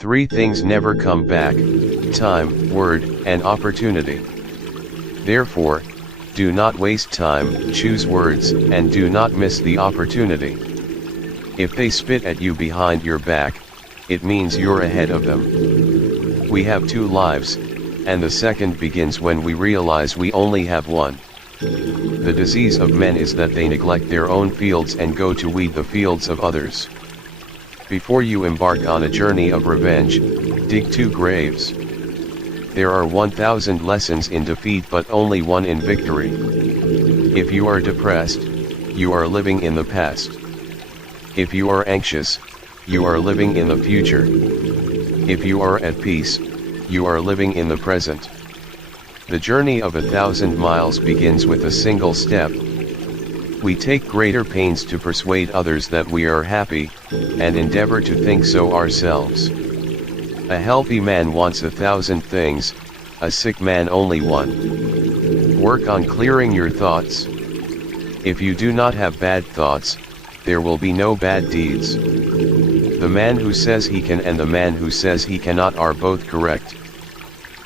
Three things never come back: time, word, and opportunity. Therefore, do not waste time, choose words, and do not miss the opportunity. If they spit at you behind your back, it means you're ahead of them. We have two lives, and the second begins when we realize we only have one. The disease of men is that they neglect their own fields and go to weed the fields of others. Before you embark on a journey of revenge, dig 2 graves. There are 1,000 lessons in defeat but only one in victory. If you are depressed, you are living in the past. If you are anxious, you are living in the future. If you are at peace, you are living in the present. The journey of 1,000 miles begins with a single step. We take greater pains to persuade others that we are happy, and endeavor to think so ourselves. A healthy man wants 1,000 things, a sick man only one. Work on clearing your thoughts. If you do not have bad thoughts, there will be no bad deeds. The man who says he can and the man who says he cannot are both correct.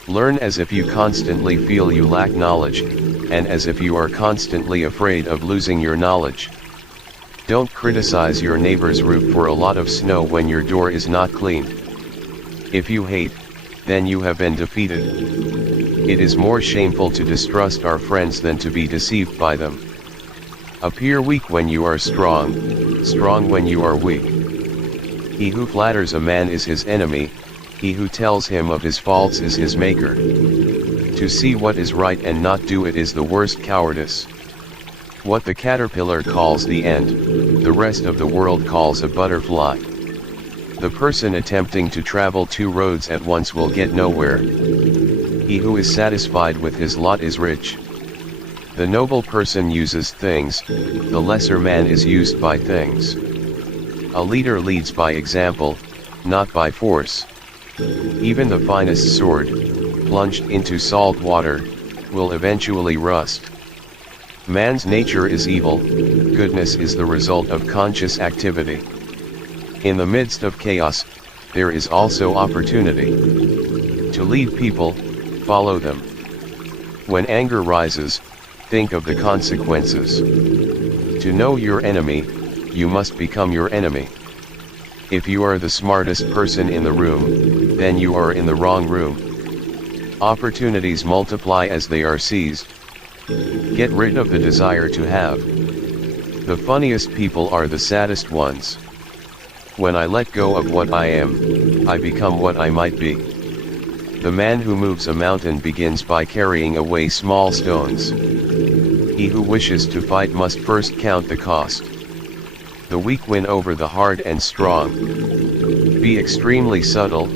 Learn as if you constantly feel you lack knowledge, and as if you are constantly afraid of losing your knowledge. Don't criticize your neighbor's roof for a lot of snow when your door is not cleaned. If you hate, then you have been defeated. It is more shameful to distrust our friends than to be deceived by them. Appear weak when you are strong, strong when you are weak. He who flatters a man is his enemy, he who tells him of his faults is his maker. To see what is right and not do it is the worst cowardice. What the caterpillar calls the ant, the rest of the world calls a butterfly. The person attempting to travel 2 roads at once will get nowhere. He who is satisfied with his lot is rich. The noble person uses things, the lesser man is used by things. A leader leads by example, not by force. Even the finest sword, plunged into salt water, will eventually rust. Man's nature is evil, goodness is the result of conscious activity. In the midst of chaos, there is also opportunity. To lead people, follow them. When anger rises, think of the consequences. To know your enemy, you must become your enemy. If you are the smartest person in the room, then you are in the wrong room. Opportunities multiply as they are seized. Get rid of the desire to have. The funniest people are the saddest ones. When I let go of what I am, I become what I might be. The man who moves a mountain begins by carrying away small stones. He who wishes to fight must first count the cost. The weak win over the hard and strong. Be extremely subtle,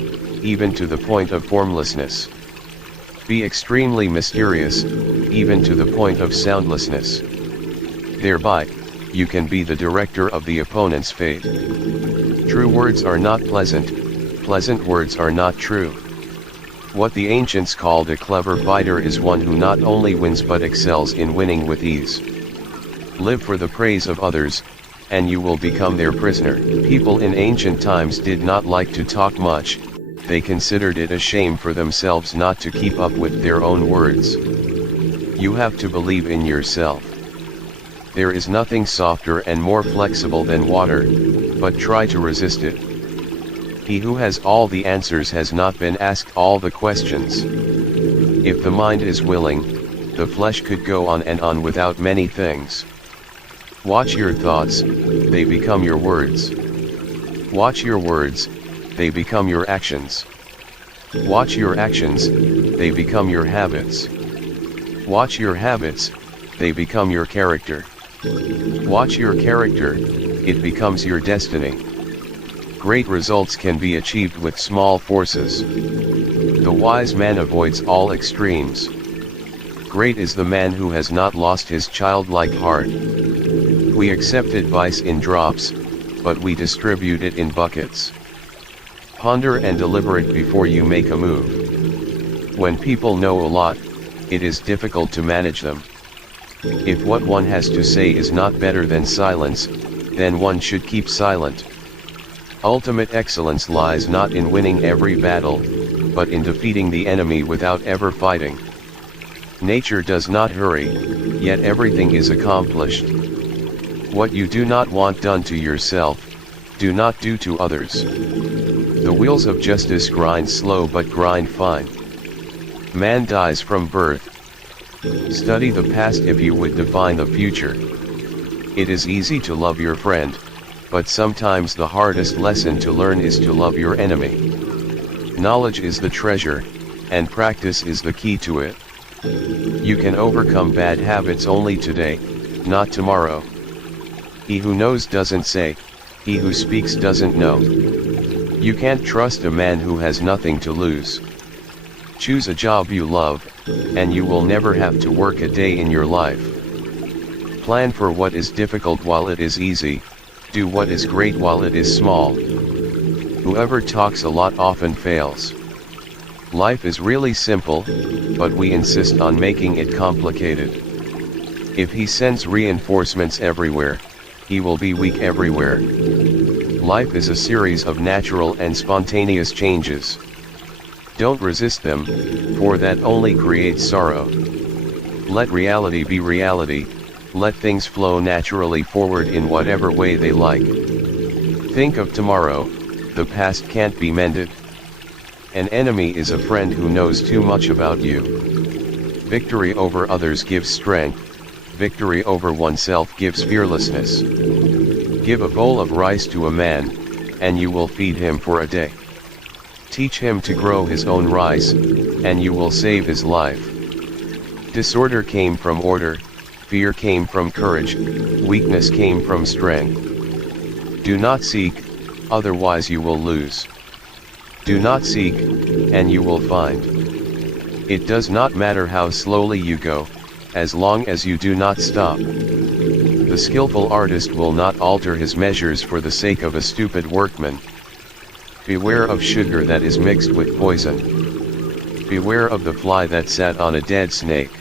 even to the point of formlessness. Be extremely mysterious, even to the point of soundlessness. Thereby, you can be the director of the opponent's fate. True words are not pleasant, pleasant words are not true. What the ancients called a clever fighter is one who not only wins but excels in winning with ease. Live for the praise of others, and you will become their prisoner. People in ancient times did not like to talk much, they considered it a shame for themselves not to keep up with their own words. You have to believe in yourself. There is nothing softer and more flexible than water, but try to resist it. He who has all the answers has not been asked all the questions. If the mind is willing, the flesh could go on and on without many things. Watch your thoughts, they become your words. Watch your words, they become your actions. Watch your actions, they become your habits. Watch your habits, they become your character. Watch your character, it becomes your destiny. Great results can be achieved with small forces. The wise man avoids all extremes. Great is the man who has not lost his childlike heart. We accept advice in drops, but we distribute it in buckets. Ponder and deliberate before you make a move. When people know a lot, it is difficult to manage them. If what one has to say is not better than silence, then one should keep silent. Ultimate excellence lies not in winning every battle, but in defeating the enemy without ever fighting. Nature does not hurry, yet everything is accomplished. What you do not want done to yourself, do not do to others. The wheels of justice grind slow but grind fine. Man dies from birth. Study the past if you would define the future. It is easy to love your friend, but sometimes the hardest lesson to learn is to love your enemy. Knowledge is the treasure, and practice is the key to it. You can overcome bad habits only today, not tomorrow. He who knows doesn't say, he who speaks doesn't know. You can't trust a man who has nothing to lose. Choose a job you love, and you will never have to work a day in your life. Plan for what is difficult while it is easy, do what is great while it is small. Whoever talks a lot often fails. Life is really simple, but we insist on making it complicated. If he sends reinforcements everywhere, he will be weak everywhere. Life is a series of natural and spontaneous changes. Don't resist them, for that only creates sorrow. Let reality be reality, let things flow naturally forward in whatever way they like. Think of tomorrow, the past can't be mended. An enemy is a friend who knows too much about you. Victory over others gives strength, victory over oneself gives fearlessness. Give a bowl of rice to a man, and you will feed him for a day. Teach him to grow his own rice, and you will save his life. Disorder came from order, fear came from courage, weakness came from strength. Do not seek, otherwise you will lose. Do not seek, and you will find. It does not matter how slowly you go, as long as you do not stop. The skillful artist will not alter his measures for the sake of a stupid workman. Beware of sugar that is mixed with poison. Beware of the fly that sat on a dead snake.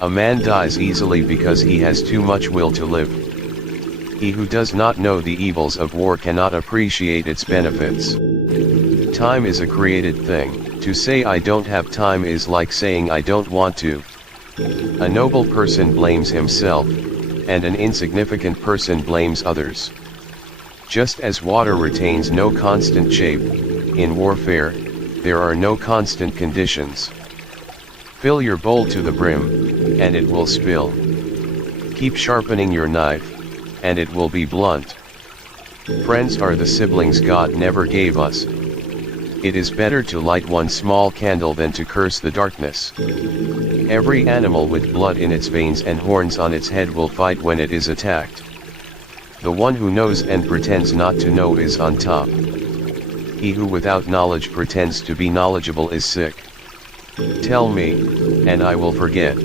A man dies easily because he has too much will to live. He who does not know the evils of war cannot appreciate its benefits. Time is a created thing. To say I don't have time is like saying I don't want to. A noble person blames himself, and an insignificant person blames others. Just as water retains no constant shape, in warfare, there are no constant conditions. Fill your bowl to the brim, and it will spill. Keep sharpening your knife, and it will be blunt. Friends are the siblings God never gave us. It is better to light one small candle than to curse the darkness. Every animal with blood in its veins and horns on its head will fight when it is attacked. The one who knows and pretends not to know is on top. He who without knowledge pretends to be knowledgeable is sick. Tell me, and I will forget.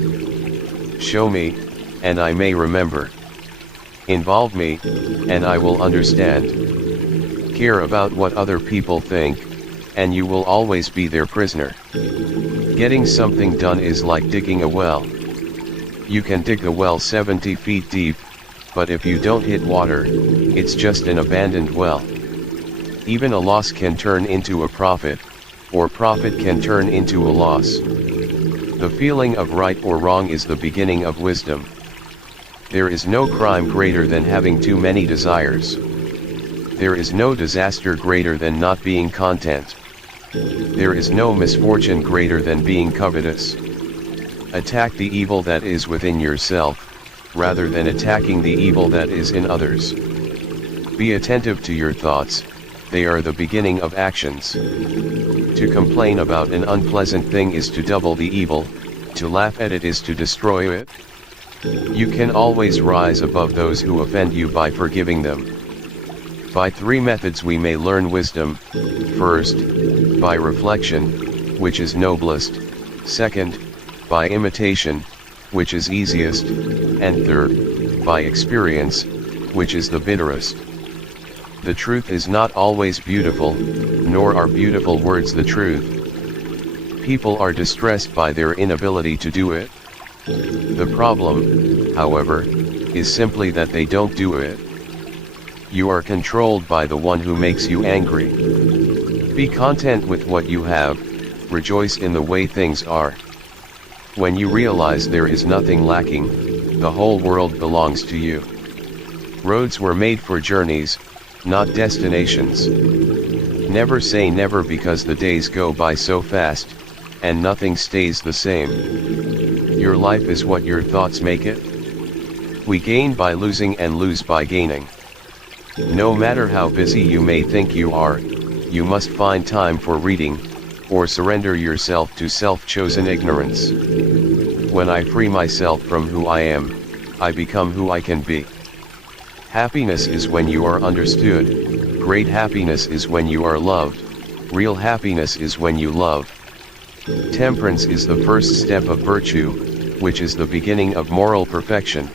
Show me, and I may remember. Involve me, and I will understand. Care about what other people think, and you will always be their prisoner. Getting something done is like digging a well. You can dig a well 70 feet deep, but if you don't hit water, it's just an abandoned well. Even a loss can turn into a profit, or profit can turn into a loss. The feeling of right or wrong is the beginning of wisdom. There is no crime greater than having too many desires. There is no disaster greater than not being content. There is no misfortune greater than being covetous. Attack the evil that is within yourself, rather than attacking the evil that is in others. Be attentive to your thoughts, they are the beginning of actions. To complain about an unpleasant thing is to double the evil, to laugh at it is to destroy it. You can always rise above those who offend you by forgiving them. By 3 methods we may learn wisdom. First, by reflection, which is noblest. Second, by imitation, which is easiest. And third, by experience, which is the bitterest. The truth is not always beautiful, nor are beautiful words the truth. People are distressed by their inability to do it. The problem, however, is simply that they don't do it. You are controlled by the one who makes you angry. Be content with what you have, rejoice in the way things are. When you realize there is nothing lacking, the whole world belongs to you. Roads were made for journeys, not destinations. Never say never, because the days go by so fast, and nothing stays the same. Your life is what your thoughts make it. We gain by losing and lose by gaining. No matter how busy you may think you are, you must find time for reading, or surrender yourself to self-chosen ignorance. When I free myself from who I am, I become who I can be. Happiness is when you are understood, great happiness is when you are loved, real happiness is when you love. Temperance is the first step of virtue, which is the beginning of moral perfection.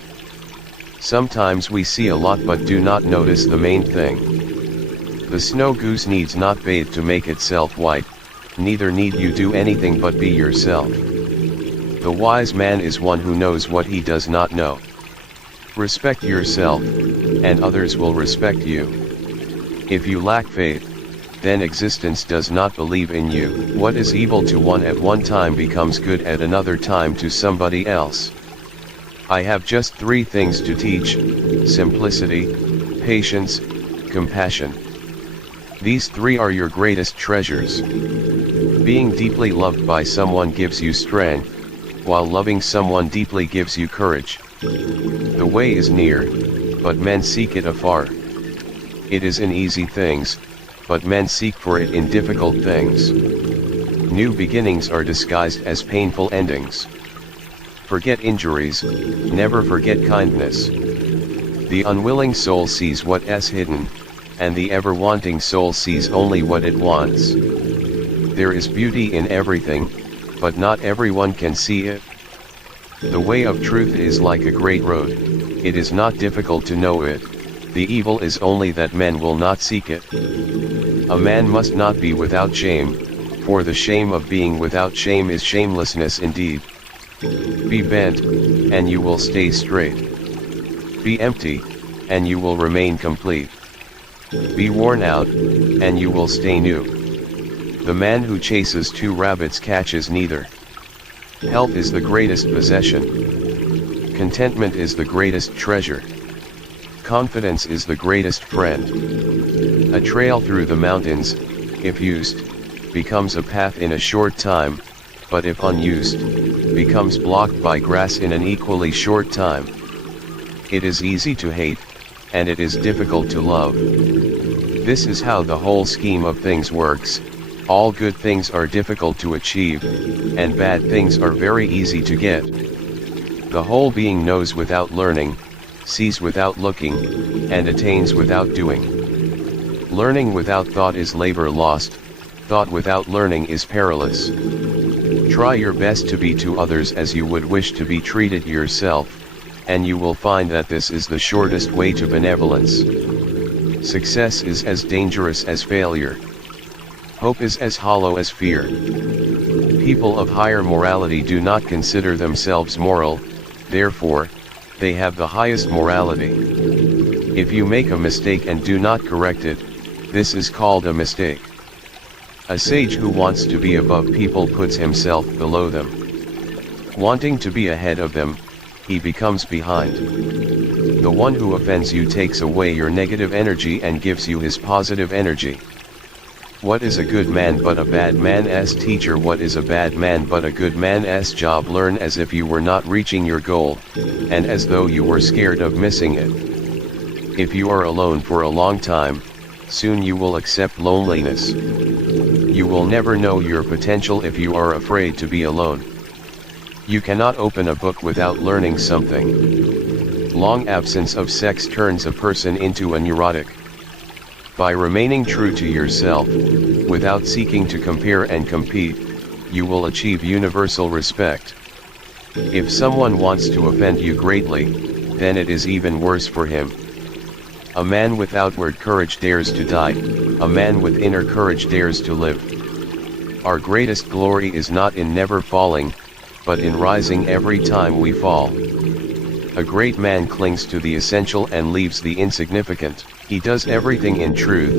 Sometimes we see a lot but do not notice the main thing. The snow goose needs not bathe to make itself white, neither need you do anything but be yourself. The wise man is one who knows what he does not know. Respect yourself, and others will respect you. If you lack faith, then existence does not believe in you. What is evil to one at one time becomes good at another time to somebody else. I have just 3 things to teach: simplicity, patience, compassion. These 3 are your greatest treasures. Being deeply loved by someone gives you strength, while loving someone deeply gives you courage. The way is near, but men seek it afar. It is in easy things, but men seek for it in difficult things. New beginnings are disguised as painful endings. Forget injuries, never forget kindness. The unwilling soul sees what is hidden, and the ever-wanting soul sees only what it wants. There is beauty in everything, but not everyone can see it. The way of truth is like a great road, it is not difficult to know it, the evil is only that men will not seek it. A man must not be without shame, for the shame of being without shame is shamelessness indeed. Be bent, and you will stay straight. Be empty, and you will remain complete. Be worn out, and you will stay new. The man who chases 2 rabbits catches neither. Health is the greatest possession. Contentment is the greatest treasure. Confidence is the greatest friend. A trail through the mountains, if used, becomes a path in a short time, but if unused, becomes blocked by grass in an equally short time. It is easy to hate, and it is difficult to love. This is how the whole scheme of things works. All good things are difficult to achieve, and bad things are very easy to get. The whole being knows without learning, sees without looking, and attains without doing. Learning without thought is labor lost, thought without learning is perilous. Try your best to be to others as you would wish to be treated yourself, and you will find that this is the shortest way to benevolence. Success is as dangerous as failure. Hope is as hollow as fear. People of higher morality do not consider themselves moral, therefore, they have the highest morality. If you make a mistake and do not correct it, this is called a mistake. A sage who wants to be above people puts himself below them. Wanting to be ahead of them, he becomes behind. The one who offends you takes away your negative energy and gives you his positive energy. What is a good man but a bad man's teacher? What is a bad man but a good man's job? Learn as if you were not reaching your goal, and as though you were scared of missing it. If you are alone for a long time, soon you will accept loneliness. You will never know your potential if you are afraid to be alone. You cannot open a book without learning something. Long absence of sex turns a person into a neurotic. By remaining true to yourself, without seeking to compare and compete, you will achieve universal respect. If someone wants to offend you greatly, then it is even worse for him. A man with outward courage dares to die, a man with inner courage dares to live. Our greatest glory is not in never falling, but in rising every time we fall. A great man clings to the essential and leaves the insignificant. He does everything in truth,